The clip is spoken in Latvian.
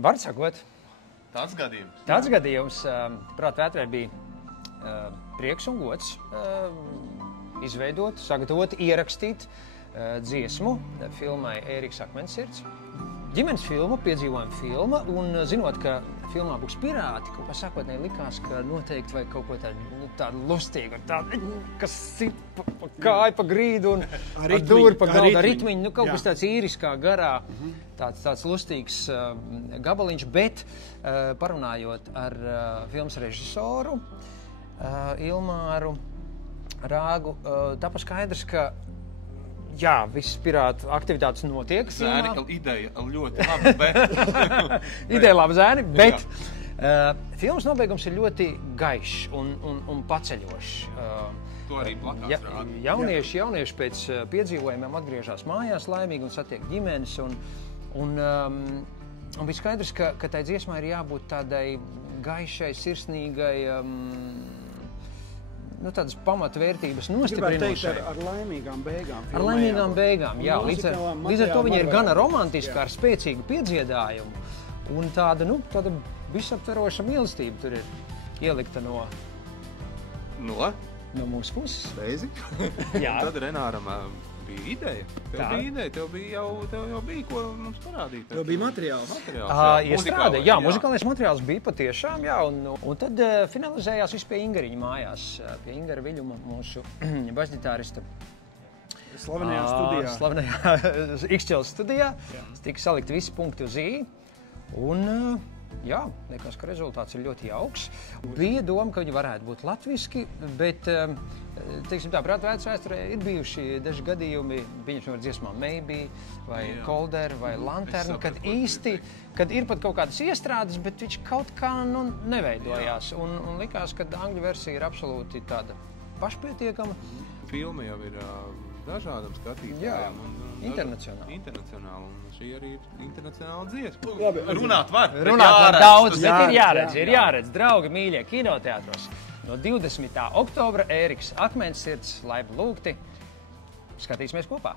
Var sakot. Tāds gadījums. Tāds gadījums, prāt, vētrē bija prieks un gods izveidot, sagatavot, ierakstīt dziesmu filmai Ēriks Akmenssirds. Ģimenes filma, piedzīvojuma filma, un zinot, ka filmā būs pirāti, kaut kā sākotnēji likās, ka noteikti vajag kaut ko tādu lustīgu, kas sit pa kāju pa grīdu un ar dūri pa galdu ar ritmiņu, kaut kas tāds īriskā garā, tāds lustīgs gabaliņš, bet parunājot ar filmas režisoru Ilmāru Rāgu, tāpēc skaidrs, ka jā, visas pirātu aktivitātes notiek. Zēni, ideja ļoti laba, bet... Ideja laba, Zēni, bet filmas nobeigums ir ļoti gaišs un paceļošs. To arī plakāts rāda. Jaunieši pēc piedzīvojumiem atgriežas mājās laimīgi un satiek ģimenes. Un bija skaidrs, ka tai dziesmai ir jābūt tādai gaišai, sirsnīgai, tādas pamatvērtības nostiprinošai. Ar laimīgām beigām. Ar laimīgām beigām, jā. Līdz ar to viņa ir gana romantiska, ar spēcīgu piedziedājumu. Un tāda visaptveroša mīlestība tur ir ielikta no mūsu puses. Beizik. Jā. Tad Renāram bija ideja. Tev jau bija ko mums parādīt. Tev bija materiāls. Iestrāde, jā, muzikālais materiāls bija patiešām, jā, un tad finalizējās viss pie Ingariņa mājās, pie Ingara Viļuma, mūsu bažģitārista. Slavenajā studijā. Slavenajā Ikšķeles studijā. Tika salikt visi punkti uz I, un jā, liekas, ka rezultāts ir ļoti jauks. Bija doma, ka viņi varētu būt latviski, bet, teiksim tā, prāt vēsturē ir bijuši daži gadījumi, pieņemsim ar dziesmām Maybe, vai Colder, vai Lantern, kad ir pat kaut kādas iestrādes, bet viņš kaut kā neveidojās. Un likās, ka angļu versija ir absolūti tāda pašpietiekama. Filma jau ir dažādam skatītājiem. Internacionāli. Un šī arī ir internacionāla dziesma. Runāt var daudz, bet ir jāredz. Draugi, mīļie, kinoteātros. No 20. oktobra Ēriks Akmenssirds, laipni lūgti. Skatīsimies kopā.